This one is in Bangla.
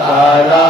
Sala.